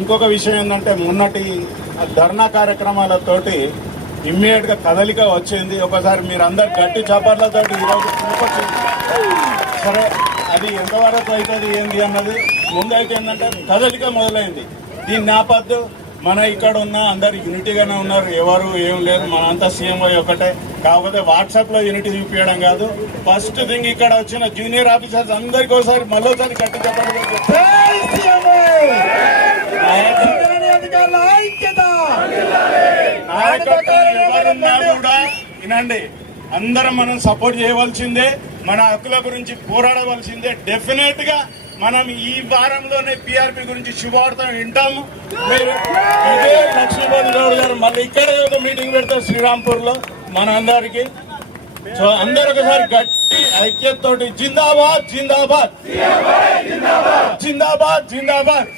ఇంకొక విషయం ఏంటంటే మొన్నటి ధర్నా కార్యక్రమాలతోటి ఇమ్మీడియట్ గా కదలిక వచ్చింది. ఒకసారి మీరు అందరు గట్టి చప్పట్లతో ఈరోజు చూపొచ్చింది. సరే అది ఎంతవరకు అవుతుంది ఏంది అన్నది ముందైతే ఏంటంటే కదలిక మొదలైంది. దీన్ని ఆపద్దు. మన ఇక్కడ ఉన్న అందరు యూనిటీగానే ఉన్నారు, ఎవరు ఏం లేదు, మనంతా సీఎం ఒకటే. కాకపోతే వాట్సాప్ లో యూనిటీ చూపించడం కాదు. ఫస్ట్ థింగ్ ఇక్కడ వచ్చిన జూనియర్ ఆఫీసర్స్ అందరికీ ఒకసారి మళ్ళీసారి గట్టి చెప్పండి. ఎవరున్నా కూడా వినండి, అందరం మనం సపోర్ట్ చేయవలసిందే, మన హక్కుల గురించి పోరాడవలసిందే. డెఫినెట్ గా మనం ఈ వారంలోనే పిఆర్పి గురించి శుభవార్త వింటాము. మీరు ఇదే లక్ష్మీపతి గౌడ్ గారు మళ్ళీ ఇక్కడే ఒక మీటింగ్ పెడతారు శ్రీరాంపూర్ లో మన అందరికి. సో అందరు ఒకసారి గట్టి ఐక్యతతోటి జిందాబాద్ జిందాబాద్ జిందాబాద్ జిందాబాద్.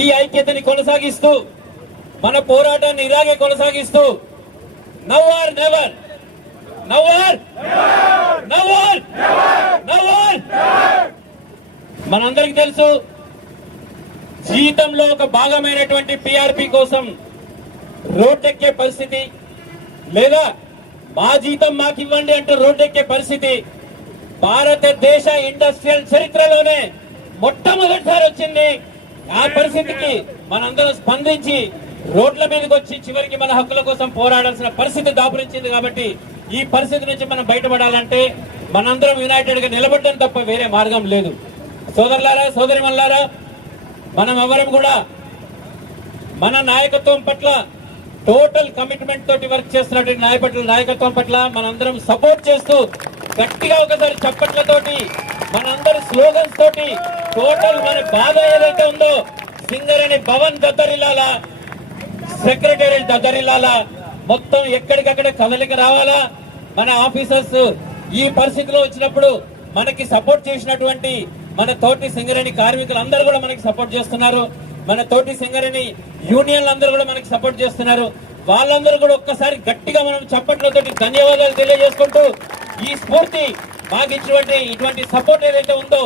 ఈ ఐక్యతని కొనసాగిస్తూ మన పోరాటాన్ని ఇలాగే కొనసాగిస్తూ నవ్వార్ నెవర్ నవ్వార్ నవ్వార్ నవ్వార్. మనందరికి తెలుసు జీవితంలో ఒక భాగమైనటువంటి పిఆర్పి కోసం రోడ్డెక్కే పరిస్థితి, లేదా మా జీతం మాకు ఇవ్వండి అంటూ రోడ్డెక్కే పరిస్థితి భారతదేశ ఇండస్ట్రియల్ చరిత్రలోనే మొట్టమొదటిసారి వచ్చింది. ఆ పరిస్థితికి మనందరం స్పందించి రోడ్ల మీదకి వచ్చి చివరికి మన హక్కుల కోసం పోరాడాల్సిన పరిస్థితి దాపురించింది. కాబట్టి ఈ పరిస్థితి నుంచి మనం బయటపడాలంటే మనందరం యునైటెడ్ గా నిలబడడం తప్ప వేరే మార్గం లేదు. సోదరులారా, సోదరిమల్లారా, మనం ఎవరం కూడా మన నాయకత్వం పట్ల టోటల్ కమిట్మెంట్ తోటి వర్క్ చేస్తున్నటువంటి నాయకత్వం పట్ల మనందరం సపోర్ట్ చేస్తూ గట్టిగా ఒకసారి చప్పట్లతోటి మనందరి స్లోగన్స్ తోటి టోటల్ మన బాధ ఏదైతే ఉందో సింగరేణి భవన్ దద్దరిల్లాలా, సెక్రటేరియట్ దద్దరిల్లాలా, మొత్తం ఎక్కడికక్కడ కదలిక రావాలా. మన ఆఫీసర్స్ ఈ పరిస్థితిలో వచ్చినప్పుడు మనకి సపోర్ట్ చేసినటువంటి మన తోటి సింగరేణి కార్మికులు అందరూ కూడా మనకి సపోర్ట్ చేస్తున్నారు. మన తోటి సింగరేణి యూనియన్లు అందరూ కూడా మనకి సపోర్ట్ చేస్తున్నారు. వాళ్ళందరూ కూడా ఒక్కసారి గట్టిగా మనం చప్పట్లతో ధన్యవాదాలు తెలియజేసుకుంటూ ఈ స్ఫూర్తి మాకు ఇటువంటి సపోర్ట్ ఏదైతే ఉందో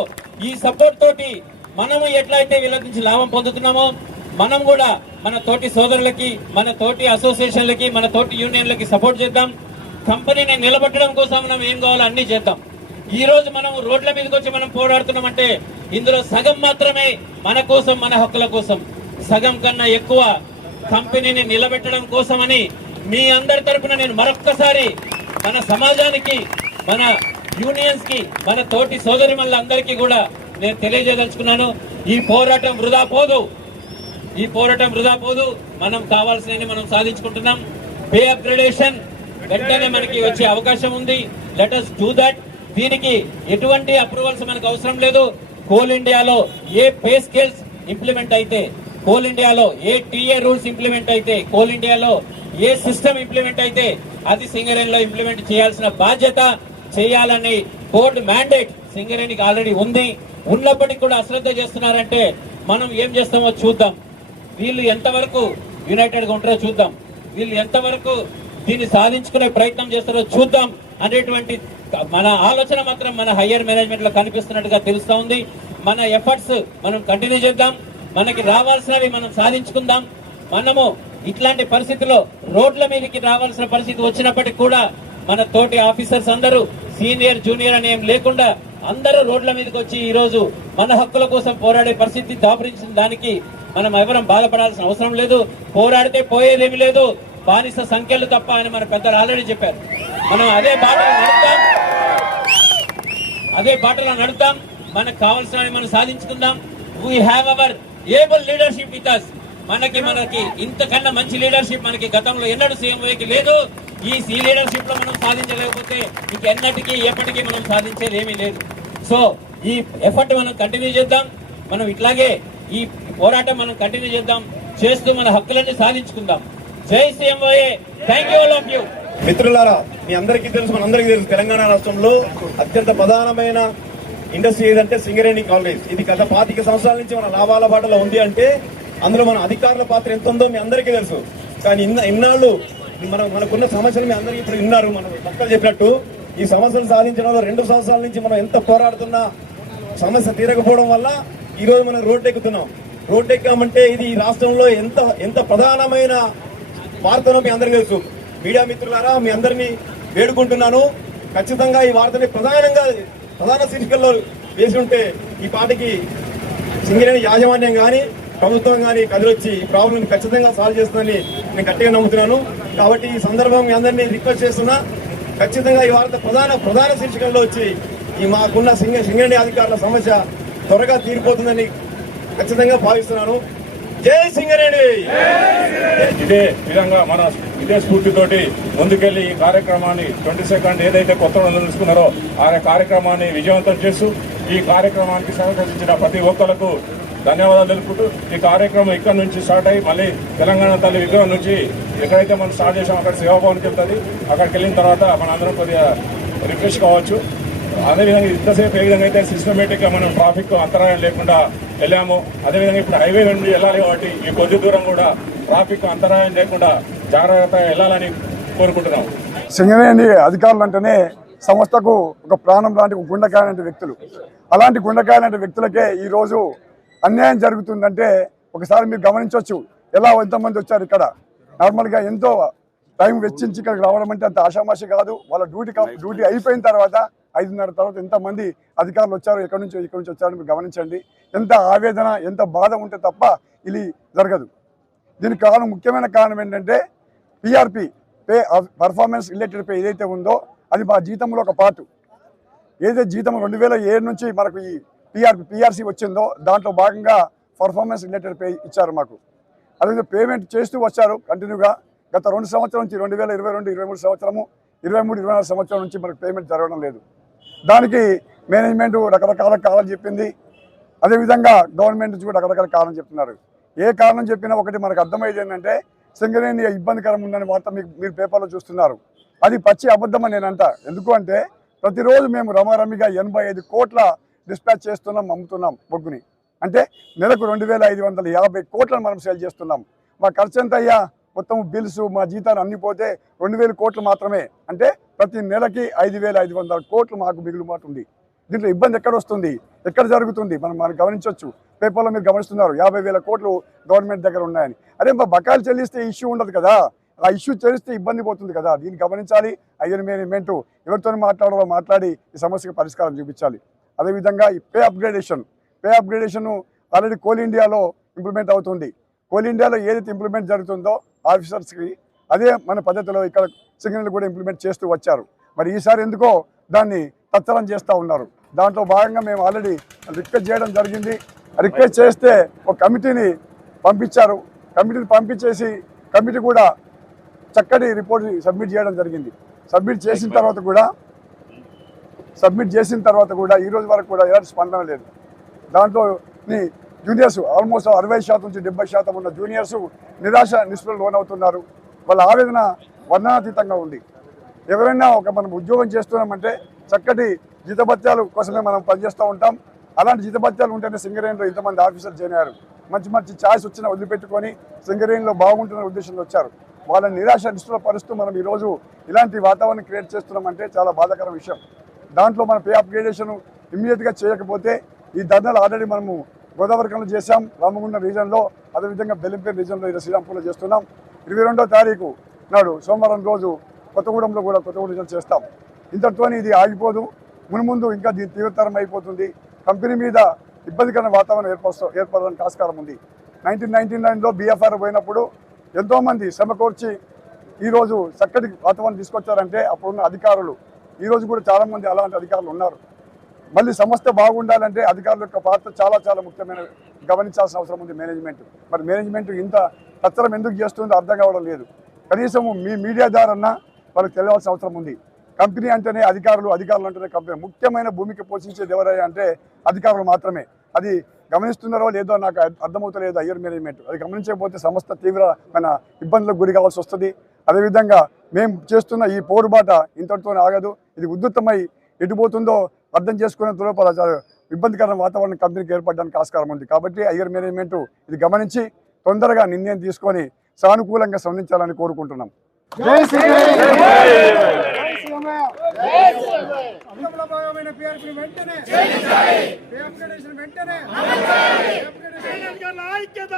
ఈ సపోర్ట్ తోటి మనము ఎట్లయితే వీళ్ళ నుంచి లాభం పొందుతున్నామో మనం కూడా మన తోటి సోదరులకి, మన తోటి అసోసియేషన్లకి, మన తోటి యూనియన్లకి సపోర్ట్ చేద్దాం. కంపెనీని నిలబెట్టడం కోసం మనం ఏం కావాలో అన్ని చేద్దాం. ఈ రోజు మనం రోడ్ల మీదకి వచ్చి మనం పోరాడుతున్నామంటే ఇందులో సగం మాత్రమే మన కోసం, మన హక్కుల కోసం, సగం కన్నా ఎక్కువ కంపెనీని నిలబెట్టడం కోసమని మీ అందరి తరపున నేను మరొక్కసారి మన సమాజానికి, మన యూనియన్స్ కి, మన తోటి సోదరిమణులందరికీ కూడా నేను తెలియజేయదలుచుకున్నాను. ఈ పోరాటం వృధా పోదు, ఈ పోరాటం వృధా పోదు. మనం కావాల్సినవి మనం సాధించుకుంటున్నాం. పే అప్గ్రేడేషన్ వెంటనే మనకి వచ్చే అవకాశం ఉంది. Let us do that. దీనికి ఎటువంటి అప్రూవల్స్ మనకు అవసరం లేదు. కోల్ ఇండియాలో ఏ పే స్కేల్స్ ఇంప్లిమెంట్ అయితే, కోల్ ఇండియాలో ఏ టీఏ రూల్స్ ఇంప్లిమెంట్ అయితే, కోల్ ఇండియాలో ఏ సిస్టమ్ ఇంప్లిమెంట్ అయితే అది సింగరేణిలో ఇంప్లిమెంట్ చేయాల్సిన బాధ్యత, చేయాలని బోర్డు మ్యాండేట్ సింగరేణికి ఆల్రెడీ ఉంది. ఉన్నప్పటికీ కూడా అశ్రద్ధ చేస్తున్నారంటే మనం ఏం చేస్తామో చూద్దాం. వీళ్ళు ఎంతవరకు యునైటెడ్ గా ఉంటారో చూద్దాం, వీళ్ళు ఎంతవరకు దీన్ని సాధించుకునే ప్రయత్నం చేస్తారో చూద్దాం అనేటువంటి మన ఆలోచన మాత్రం మన హయ్యర్ మేనేజ్మెంట్ లో కనిపిస్తున్నట్టుగా తెలుస్తా ఉంది. మన ఎఫర్ట్స్ మనం కంటిన్యూ చేద్దాం. మనకి రావాల్సినవి మనం సాధించుకుందాం. మనము ఇట్లాంటి పరిస్థితుల్లో రోడ్ల మీదకి రావాల్సిన పరిస్థితి వచ్చినప్పటికీ కూడా మన తోటి ఆఫీసర్స్ అందరూ సీనియర్ జూనియర్ అని ఏం లేకుండా అందరూ రోడ్ల మీదకి వచ్చి ఈ రోజు మన హక్కుల కోసం పోరాడే పరిస్థితి దాపురించిన దానికి మనం ఎవరం బాధపడాల్సిన అవసరం లేదు. పోరాడితే పోయేదేమి లేదు, బానిస సంఖ్యలు తప్ప అని మన పెద్దలు ఆల్రెడీ చెప్పారు. మనం అదే బాట నడుద్దాం. అదే బాటలో నడుద్దాం. మనకు కావాల్సిన మనం సాధించుకుందాం. We have our able leadership with us. మనకి ఇంతకన్నా మంచి లీడర్షిప్ మనకి గతంలో ఎన్నడూ సీఎంఓకి లేదు. ఈ లీడర్షిప్ లో మనం సాధించలేకపోతే ఇంకెన్నటికీ ఎప్పటికీ మనం సాధించేది ఏమీ లేదు. సో ఈ ఎఫర్ట్ మనం కంటిన్యూ చేద్దాం. మనం ఇట్లాగే ఈ పోరాటం మనం కంటిన్యూ చేద్దాం, చేస్తూ మన హక్కులన్నీ సాధించుకుందాం. Jai CMOA. Thank you all of you. మిత్రులారా, మీ అందరికీ తెలుసు, మనందరికీ తెలుసు, తెలంగాణ రాష్ట్రంలో అత్యంత ప్రధానమైన ఇండస్ట్రీ ఏదంటే సింగరేణి కాలేజ్. ఇది గత 25 సంవత్సరాల నుంచి మన లాభాల బాటలో ఉంది. అంటే అందులో మన అధికారుల పాత్ర ఎంత ఉందో మీ అందరికీ తెలుసు. కానీ ఇన్నాళ్ళు మనకున్న సమస్యలు మీ అందరికీ ఇప్పుడు విన్నారు. మనం పక్కన చెప్పినట్టు ఈ సమస్యలు సాధించడంలో 2 సంవత్సరాల నుంచి మనం ఎంత పోరాడుతున్నా సమస్య తీరకపోవడం వల్ల ఈ రోజు మనం రోడ్డు ఎక్కుతున్నాం. రోడ్డు ఎక్కామంటే ఇది ఈ రాష్ట్రంలో ఎంత ప్రధానమైన వార్తనో మీ అందరికీ తెలుసు. మీడియా మిత్రులారా, మీ అందరినీ వేడుకుంటున్నాను, ఖచ్చితంగా ఈ వార్తని ప్రధాన శీర్షికల్లో వేసి ఉంటే ఈ పాటికి సింగరేణి యాజమాన్యం కానీ ప్రభుత్వం కానీ కదిలొచ్చి ఈ ప్రాబ్లం ఖచ్చితంగా సాల్వ్ చేస్తుందని నేను గట్టిగా నమ్ముతున్నాను. కాబట్టి ఈ సందర్భం మీ అందరినీ రిక్వెస్ట్ చేస్తున్నా, ఖచ్చితంగా ఈ వార్త ప్రధాన శీర్షికల్లో వచ్చి ఈ మాకున్న సింగరేణి అధికారుల సమస్య త్వరగా తీరిపోతుందని ఖచ్చితంగా భావిస్తున్నాను. జై సింగరేణి. ఇదే విధంగా ఇదే స్ఫూర్తితోటి ముందుకెళ్లి ఈ కార్యక్రమాన్ని 22nd ఏదైతే కొత్త తెలుసుకున్నారో ఆ కార్యక్రమాన్ని విజయవంతం చేస్తూ ఈ కార్యక్రమానికి సహకరించిన ప్రతి ఒక్కరికి ధన్యవాదాలు తెలుపుతూ ఈ కార్యక్రమం ఇక్కడ నుంచి స్టార్ట్ అయ్యి మళ్ళీ తెలంగాణ తల్లి విగ్రహం నుంచి ఎక్కడైతే మనం స్టార్ట్ చేసాం అక్కడ సేవాభవన్కి వెళ్తుంది. అక్కడికి వెళ్ళిన తర్వాత మన అందరం కొద్దిగా రిఫ్రెష్ కావచ్చు. అదేవిధంగా ఇంతసేపు ఏ విధంగా అయితే సిస్టమేటిక్గా మనం ట్రాఫిక్ అంతరాయం లేకుండా వెళ్ళాము, అదేవిధంగా ఇప్పుడు హైవే నుండి వెళ్ళాలి కాబట్టి ఈ కొద్ది దూరం కూడా ట్రాఫిక్ అంతరాయం లేకుండా జాగ్రత్తగా వెళ్ళాలని కోరుకుంటున్నాం. సింగరేణి అధికారులు అంటేనే సంస్థకు ఒక ప్రాణం లాంటి గుండెకాయ లాంటి వ్యక్తులు. అలాంటి గుండెకాయ లాంటి వ్యక్తులకే ఈరోజు అన్యాయం జరుగుతుందంటే ఒకసారి మీరు గమనించవచ్చు. ఎంతమంది వచ్చారు ఇక్కడ. నార్మల్గా ఎంతో టైం వెచ్చించి ఇక్కడికి రావడం అంటే అంత ఆషామాషి కాదు. వాళ్ళ డ్యూటీ అయిపోయిన తర్వాత 5:30 తర్వాత ఎంతమంది అధికారులు వచ్చారు, ఎక్కడి నుంచి వచ్చారని మీరు గమనించండి. ఎంత ఆవేదన, ఎంత బాధ ఉంటే తప్ప ఇది జరగదు. దీనికి ముఖ్యమైన కారణం ఏంటంటే PRP, pay performance related pay ఏదైతే ఉందో అది మా జీతంలో ఒక పార్ట్. ఏదైతే జీతం 2007 నుంచి మనకు ఈ పిఆర్సీ వచ్చిందో దాంట్లో భాగంగా పర్ఫార్మెన్స్ రిలేటెడ్ పే ఇచ్చారు మాకు. అదే పేమెంట్ చేస్తూ వచ్చారు కంటిన్యూగా. గత 2 సంవత్సరాల నుంచి 2022-23 సంవత్సరము, 23-24 సంవత్సరం నుంచి మనకు పేమెంట్ జరగడం లేదు. దానికి మేనేజ్మెంట్ రకరకాల కారణం చెప్పింది. అదేవిధంగా గవర్నమెంట్ నుంచి కూడా రకరకాల కారణం చెప్తున్నారు. ఏ కారణం చెప్పినా ఒకటి మనకు అర్థమయ్యేది ఏంటంటే సింగరేణి ఇబ్బందికరం ఉందని వార్త మీరు పేపర్లో చూస్తున్నారు. అది పచ్చి అబద్ధమని నేను అంటా. ఎందుకు అంటే ప్రతిరోజు మేము రమారమిగా 85 కోట్ల డిస్పాచ్ చేస్తున్నాం, అమ్ముతున్నాం బొగ్గుని. అంటే నెలకు 2550 కోట్లను మనం సేల్ చేస్తున్నాం. మా ఖర్చు ఎంత అయ్యా? మొత్తం బిల్స్, మా జీతాలు అన్ని పోతే 2000 కోట్లు మాత్రమే. అంటే ప్రతి నెలకి 5500 కోట్లు మాకు మిగులుబాటు ఉంది. దీంట్లో ఇబ్బంది ఎక్కడ వస్తుంది, ఎక్కడ జరుగుతుంది మనం గమనించవచ్చు. పేపర్లో మీరు గమనిస్తున్నారు 50,000 కోట్లు గవర్నమెంట్ దగ్గర ఉన్నాయని. అరే మా బకాయిలు చెల్లిస్తే ఇష్యూ ఉండదు కదా, ఆ ఇష్యూ చెల్లిస్తే ఇబ్బంది పోతుంది కదా. దీన్ని గమనించాలి. ఐఎన్ మేనేజ్మెంట్ ఎవరితో మాట్లాడాలో మాట్లాడి ఈ సమస్యకు పరిష్కారం చూపించాలి. అదేవిధంగా ఈ పే అప్గ్రేడేషన్ ఆల్రెడీ కోల్ ఇండియాలో ఇంప్లిమెంట్ అవుతుంది. కోల్ ఇండియాలో ఏదైతే ఇంప్లిమెంట్ జరుగుతుందో ఆఫీసర్స్కి అదే మన పద్ధతిలో ఇక్కడ సింగరేణిలో కూడా ఇంప్లిమెంట్ చేస్తూ వచ్చారు. మరి ఈసారి ఎందుకో దాన్ని తత్తరం చేస్తూ ఉన్నారు. దాంట్లో భాగంగా మేము ఆల్రెడీ రిక్వెస్ట్ చేయడం జరిగింది. రిక్వెస్ట్ చేస్తే ఒక కమిటీని పంపించారు. కమిటీని పంపించేసి కమిటీ కూడా చక్కటి రిపోర్ట్ సబ్మిట్ చేయడం జరిగింది. సబ్మిట్ చేసిన తర్వాత కూడా ఈ రోజు వరకు కూడా ఎలాంటి స్పందన లేదు. దాంట్లో జూనియర్స్ ఆల్మోస్ట్ 60% నుంచి 70% ఉన్న జూనియర్స్ నిరాశ నిస్పృహలు లోనవుతున్నారు. వాళ్ళ ఆవేదన వర్ణనాతీతంగా ఉంది. ఎవరైనా మనం ఉద్యోగం చేస్తున్నామంటే చక్కటి జీతభత్యాలు కోసమే మనం పనిచేస్తూ ఉంటాం. అలాంటి జీతభత్యాలు ఉంటేనే సింగరేణిలో ఇంతమంది ఆఫీసర్లు జాయిన్ అయ్యారు. మంచి ఛాయిస్ వచ్చినా వదిలిపెట్టుకొని సింగరేణిలో బాగుంటున్న ఉద్దేశంలో వచ్చారు. వాళ్ళని నిరాశ నిస్పృహ పరుస్తూ మనం ఈరోజు ఇలాంటి వాతావరణం క్రియేట్ చేస్తున్నామంటే చాలా బాధాకర విషయం. దాంట్లో మన పే అప్గ్రేడేషన్ ఇమ్మీడియట్గా చేయకపోతే ఈ ధర్నాలు ఆల్రెడీ మనము గోదావరికంలో చేశాం, రామగుండం రీజన్లో, అదేవిధంగా బెల్లంపేట రీజన్లో, ఇలా శ్రీరాంపూర్లో చేస్తున్నాం. 22వ తారీఖు నాడు సోమవారం రోజు కొత్తగూడెంలో కూడా కొత్తగూడెం రీజన్ చేస్తాం. ఇంతటితో ఇది ఆగిపోదు. మున్ముందు ఇంకా దీని తీవ్రతరం అయిపోతుంది. కంపెనీ మీద ఇబ్బందికరమైన వాతావరణం ఏర్పడడానికి ఆస్కారం ఉంది. 1999లో BFR పోయినప్పుడు ఎంతోమంది శ్రమకూర్చి ఈరోజు చక్కటి వాతావరణం తీసుకొచ్చారంటే అప్పుడున్న అధికారులు. ఈరోజు కూడా చాలామంది అలాంటి అధికారులు ఉన్నారు. మళ్ళీ సంస్థ బాగుండాలంటే అధికారుల యొక్క పాత్ర చాలా చాలా ముఖ్యమైన, గమనించాల్సిన అవసరం ఉంది మేనేజ్మెంట్. మరి మేనేజ్మెంట్ ఇంత తచ్చరం ఎందుకు చేస్తుందో అర్థం కావడం లేదు. కనీసం మీ మీడియా ద్వారా వాళ్ళకి తెలియాల్సిన అవసరం ఉంది. కంపెనీ అంటేనే అధికారులు, అధికారులు అంటేనే కంపెనీ. ముఖ్యమైన భూమిక పోషించేది ఎవరయ్యా అంటే అధికారులు మాత్రమే. అది గమనిస్తున్నారో లేదో నాకు అర్థమవుతలేదు హైయర్ మేనేజ్మెంట్. అది గమనించకపోతే సంస్థ తీవ్రమైన ఇబ్బందులకు గురి కావాల్సి వస్తుంది. అదేవిధంగా మేము చేస్తున్న ఈ పోరుబాట ఇంతటితో ఆగదు. ఇది ఉధృతమై ఎటుపోతుందో అర్థం చేసుకునే లోపల ఇబ్బందికరమైన వాతావరణం కంపెనీకి ఏర్పడడానికి ఆస్కారం ఉంది. కాబట్టి హైయర్ మేనేజ్మెంట్ ఇది గమనించి తొందరగా నిర్ణయం తీసుకొని సానుకూలంగా స్పందించాలని కోరుకుంటున్నాం. ఐక్యత